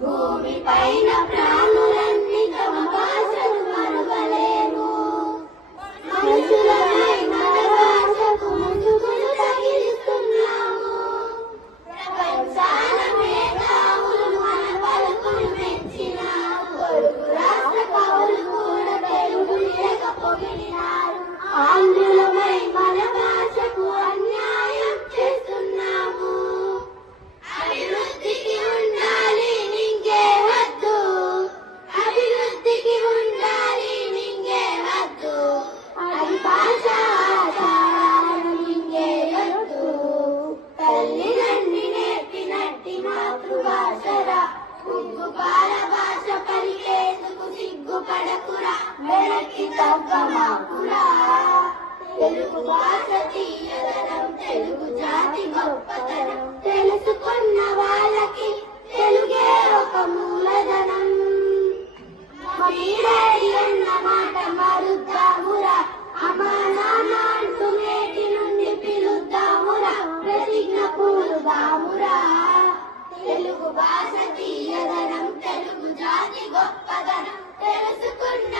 భూమి పైన ప్రాణులన్నీ తమ భాషను మరువలేరు. మనుషులమై మన భాషకు ముసుగులు తగిలిస్తున్నాము. ప్రపంచాన మేధావులు మన పలుకులు మెచ్చినారు. పొరుగు రాష్ట్ర కవులు కూడా తెలుగు లేక పొగిడినారు. ఆంధ్రులమై మన భాషకు అన్యాయం చేస్తున్నాము. అభివృద్ధికి ఉండాలి నింగే వద్దు, అభివృద్ధికి ఉండాలి నింగే వద్దు, అది భాష ఆచారాలు నింగే వద్దు. తల్లిదండ్రి నేర్పినట్టి మాతృభాషరా, ఉగ్గు పాల భాష పలికేందుకు సిగ్గుపడకురా, వెనక్కి తగ్గమాకురా. తెలుగు భాష తీయదనం, తెలుగు జాతి గొప్పతనం, తెలుసుకున్న వాళ్ళకి తెలుగే ఒక మూలధనం. మగీడాడి అన్న మాట మారుద్దామురా, అమ్మా నాన్న అంటూ నేటి నుండి పిలుద్దామురా, ప్రతిజ్ఞ పూలుదామురా. తెలుగు భాష తీయదనం, తెలుగు జాతి గొప్పదనం, తెలుసుకున్న